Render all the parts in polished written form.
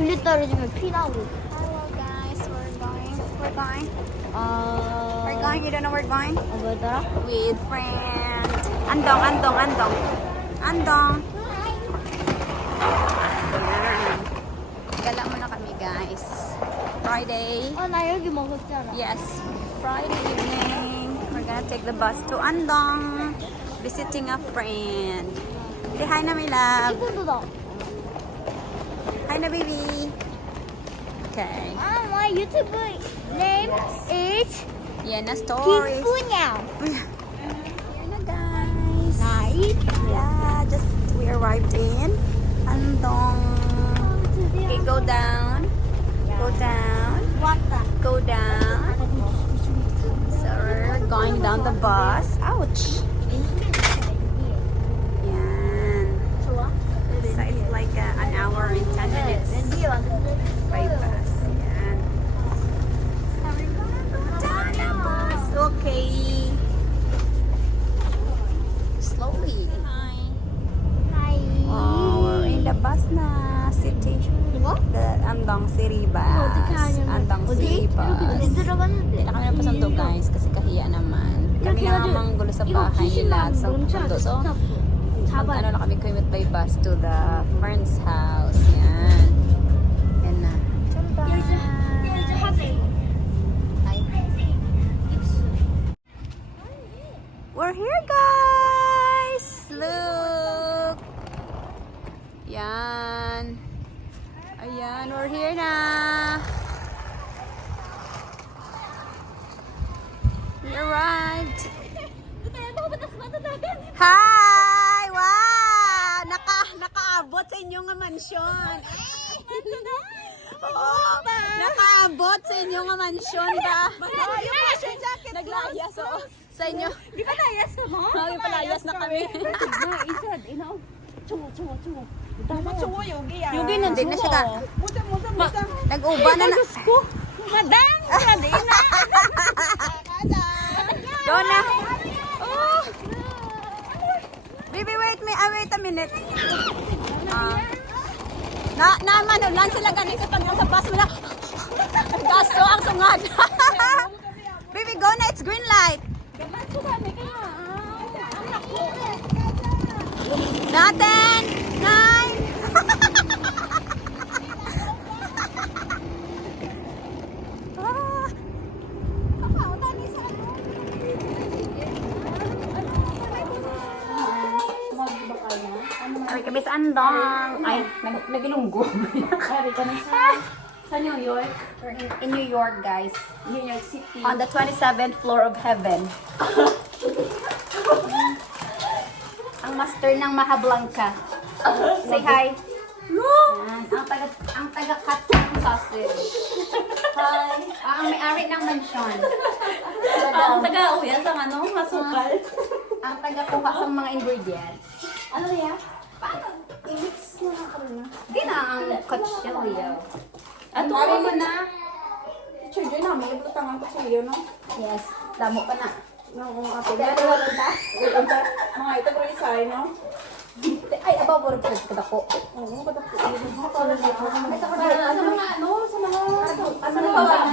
글리 떨어지면 피 나고. Hello guys, we're going. We're going. 아. We're going. You don't know we're going? 뭐더라? With friend. Andong, andong, andong. Andong. Ayan. Gala muna kami guys. Friday. 나 여기 먹었잖아. Yes, Friday evening. We're gonna take the bus to Andong. Visiting a friend. Say hi na, my love. 친구도. Hi na, baby. Okay. My YouTube name is Yan na stories. 김꾸냥. Here na, guys. Nice. Yeah, just we arrived in Andong. Okay, go down. Go down. 왔다. Go down. So we're going down the bus. Ouch. Yan. 좋아? So it's like an hour and 10 minutes 왠지 완전 by bus. Yan. So we're gonna go down the bus. Okay. Slowly. Hi. Hi. Oh, we're in the bus na. City. 이거? The Andong City bus. 어떻게 하냐면 Andong 어디? City bus. 이렇게 들어갔는데. Hindi na kami napasundo guys kasi kahiya naman. Kami na nga manggulo sa bahay nila at sa pundo. So, ano na kami commute by bus to the friend's house. Yan. Yan na. Hi. We're here guys! Look! Yan. Ayan, we're here na. We arrived. Hi! Wow! Nakaabot sa inyong mansyon. Oh, nakaabot sa inyong mansyon ba? Naglayas oo. Sa inyo. Di ba layas mo? Hindi palayas na kami. 있어. 이나. 저거. 나만 저거 여기야. Yugin hindi na siya ka. 모자. Nag-uba na na. Madam, di na. Go na. Oh. Baby, wait a minute. Naman, ulan sila ganito pag nasa bus mo na. Ang gasto, ang sungad. Baby, go na. It's green light. Natin. 9. Ay, kami sa Andong. Ay, nagilunggo. Sa New York. We're in New York, guys. New York City. On the 27th floor of heaven. Ang master ng Mahablanca. Say hi. Yan, ang taga-cut ng sausage. Hi. Ang may-ari ng mansyon. Ang taga-uwi sa masukal. Ang taga-kuha sa mga ingredients. Ano niya? I-mix mo na kami. Di na ang kutsilyo. Ato mo na. Teacher Joy, namin ibutang ang kusilyo, no? Yes, damo pa na. No, ate. Dalawa lang ta? Mga ito pero isay, no? Ay, abaw, borog ko kita ko. Oo, kada po. Sa mga ano, sa mga... Asa na ba?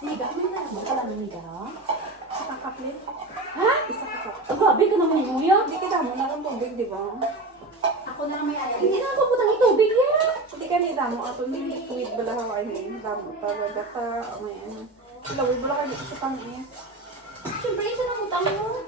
Niga, may nalaman ka lang ng niga. Sa kakaplit. Ha? Isa ka pa. Grabe ka naman yung uya. Hindi kita mo na kung tubig, di ba? Ako na lang may ayaw. Hindi na maputang itubig yan. Hindi ka ni damo ato ni liquid bala ka kainin. Damo para data ngayon. Ilaway bala ka dito sa pangis. Siyempre, isa na utang mo.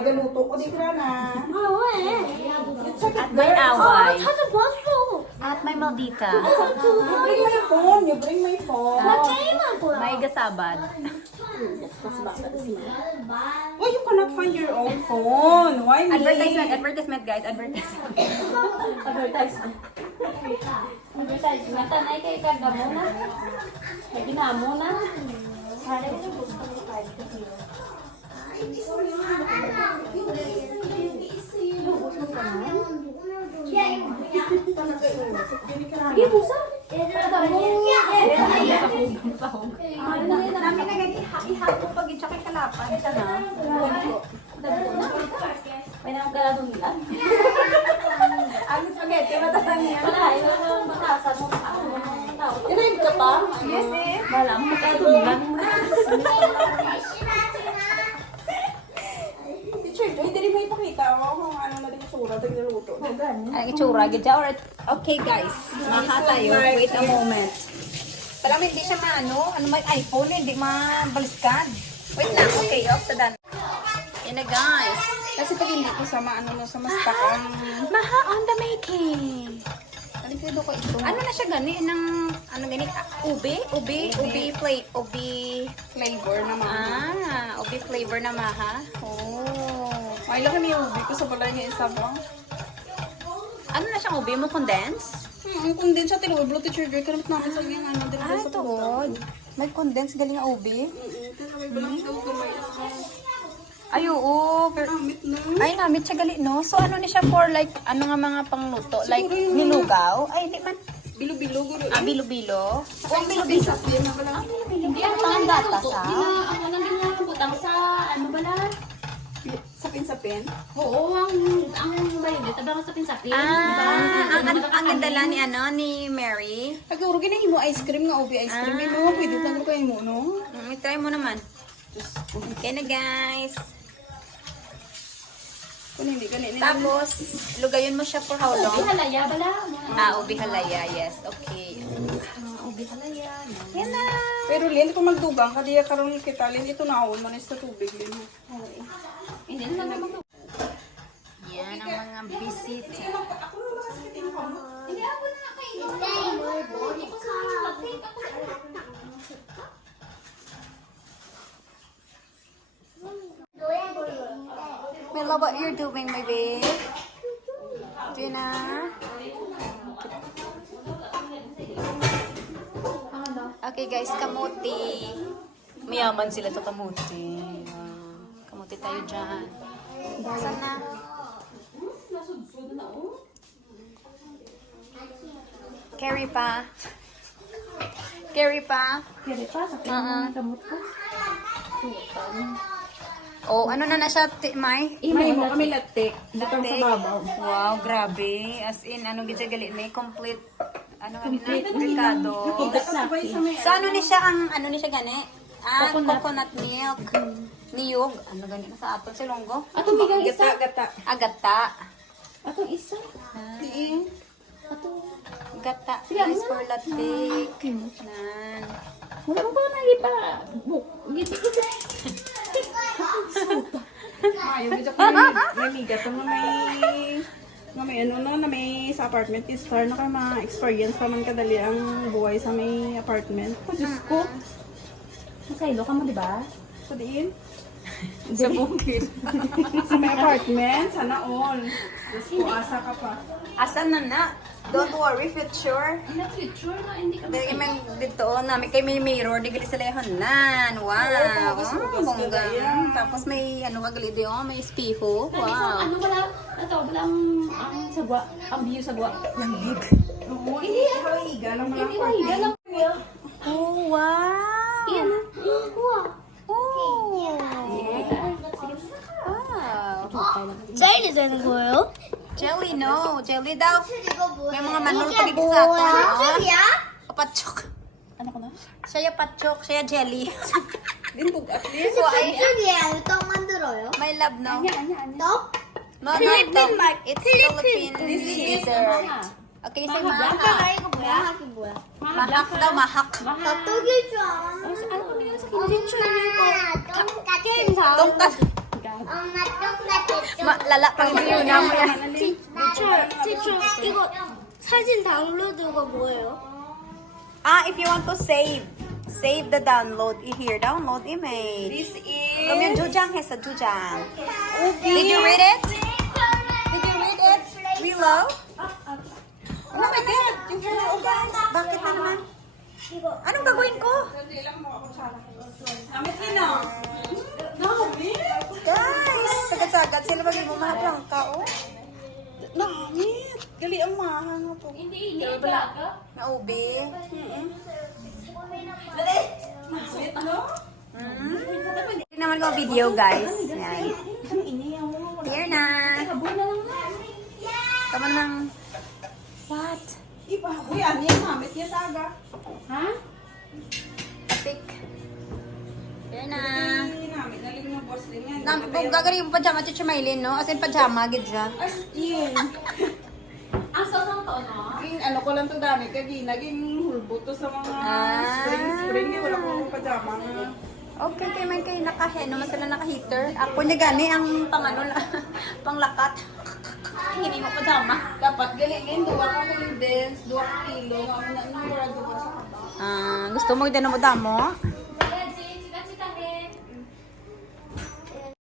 Ay, galuto ko di ka na. At may away. 찾아봤어. At may maldita. You bring my phone. You bring my phone. 게임할 거야. May gasabad. Why you cannot find your own phone? Why me? Advertisement guys, advertisement. Advertisement. Advertisement. Tanay kay kada mo na. Nagina mo na. 이게 무슨? Namin na ganyan, ihap mo pag i-check kalapad. Siya na. May nang galadong nila. Ang spaghetti, matatang niya. Wala, yung matasan mo. Inayip ka pa? Yes eh. Wala, magkadong nila. Teacher Joy, dili mo ipakita ako kung ano na rin sura. Tignaluto. Ang itsura, gidya. Alright. Okay guys, maha tayo. Wait a moment. Parang hindi siya maano, ano may iPhone, hindi mabaliskad. Wait na, okay, off the done. Yan na guys. Kasi pag hindi ko sama, ano no, sama stock ang... Maha on the making. Alikido ko ito. Ano na siya gani? Ng, ano gani? Ube? Ube flavor naman. ube flavor na maha. Oh. Ay, laki may ubi ko sa balay niya isabang. Ano na siyang ube mo? Condense? Ang condense sa tinuod, bro, teacher Joy, karamit namin sa ganyan, ano, dito sa tuod. May condense galing nga ube? Pero may balang daw gamay ako. Ay, oo. Namit na. Ay, namit siya gali, no? So, ano ni siya for like, ano nga mga pangluto? Like, nilugaw? Ay, hindi man. Bilo-bilo, guro. Bilo-bilo? O, ang bilo-bilo. Sabi na pala. Hindi ang panggatas, ha? Ang nang ginabutang sa ano ba na? Sapin-sapin. Oo, ang bayad. Tabang sa pinsapin. Ang gandala ni, ano, ni Mary. Pag-uro, ginahin mo ice cream nga, ubi ice cream. No, pwede tanong kayo mo, no? Try mo naman. Okay na, guys. Kung hindi ganit. Tapos, lugayin mo siya for how long? Halaya bala. Ubi halaya, yes. Okay. Ubi halaya. Yan na. Pero Lin, kung magdugang ka, diya karoon kita, Lin, ito na awon man sa tubig, Lin. Hindi na naman. Yan ang mga bisita. Hindi ako na kainin. Hindi ko sa Mila, what you're doing, my babe? Gina? Okay guys, kamuti. Mayaman sila sa kamuti. Kamuti tayo dyan. Saan na? Carry pa. Carry pa. Kaya pa, sa gamot ko. Oh, ano na siya, May? May mo kami latik. Butang sa Latik. babaw. Wow, grabe. As in, ano gito gali may complete, ano nga na, Ricardo. Sabay sa may... So, ano ni siya ang, ano ni siya gani? Coconut milk. Niyog. Ano gani na sa aton, silonggo? Ato bigang isa. Gata. Agata. Atong isa. Diin. Gata. Nice for latik. Nan. Wala mo ba nalipa? Giti-giti. Ayaw, medyo ko may migat na may ano no, na may sa apartment is star na kayo ma-experience naman kadali ang buhay sa may apartment. Oh, Diyos ko. Sa ilo ka mo, di ba? Sa diin. Sa bukid. Sa may apartment, sana all. Diyos ko, asa ka pa. Asan na na? Don't worry, future. Ano future na? Hindi ka Dahil may dito, namin kay may mirror, di gali sila hanan. Wow. Bongga. Tapos may, ano kagali di may espejo. Wow. Ano wala? Ito, walang ang sagwa. Ang view sagwa. Lamig. Hindi, higa lang Hindi ba higa lang? Oh, wow. Iyan na. Wow. Oh. Wow. Jelly 되는 거예요? Jelly, no. Jelly daw. May mga manol pa dito sa atin. Patsok. Ano ko na? Siya patsok, siya jelly. Din bugat din. So, ay, 저쪽이에요. 떡 만들어요? my love, no? 떡? No, it's Philippine dessert. Okay, say mahak. 이거 뭐야? 이거 뭐야? Mahak daw, mahak. 떡일 줄 알았는데. Ano ko nila sa 엄마, 똥같이. Tongkat. 엄마, 똥같이. Lala pang yun na mo yan. 티처, 이거 사진 다운로드가 뭐예요? If you want to save the download here. Download image. This is... 그러면 주장했어, 주장. Did you read it? Did you read it? Willow? Oh my God! Bakit na naman? Anong gagawin ko? Namit nino. Guys! Sagad-sagad sila bagay bumahaplang ka, oh. Namit. Gali ang mahal mo po. Hindi, balaga. Naubi. Namit, no? Hindi naman ko video, guys. Yan. Here na. Tama namang... What? Iba, uy, ano yan? Namit niya saga. Ha? Epic. Here na. Namit na lang yung boss din yan. Gagawin yung pajama, Chicha Maylin, no? As in pajama, gid siya. As in. Ang sasang to, no? Ano ko lang to dami kagi naging hulbo to sa mga spring wala ko pajama nga. Okay, kay man kayo naman sila naka-heater. Ako niya gani ang panglakat. Hindi mo pajama. Dapat galing duwa ka condense, 2 kilo nga na mura duwa sa kaba. Gusto mo din mo damo?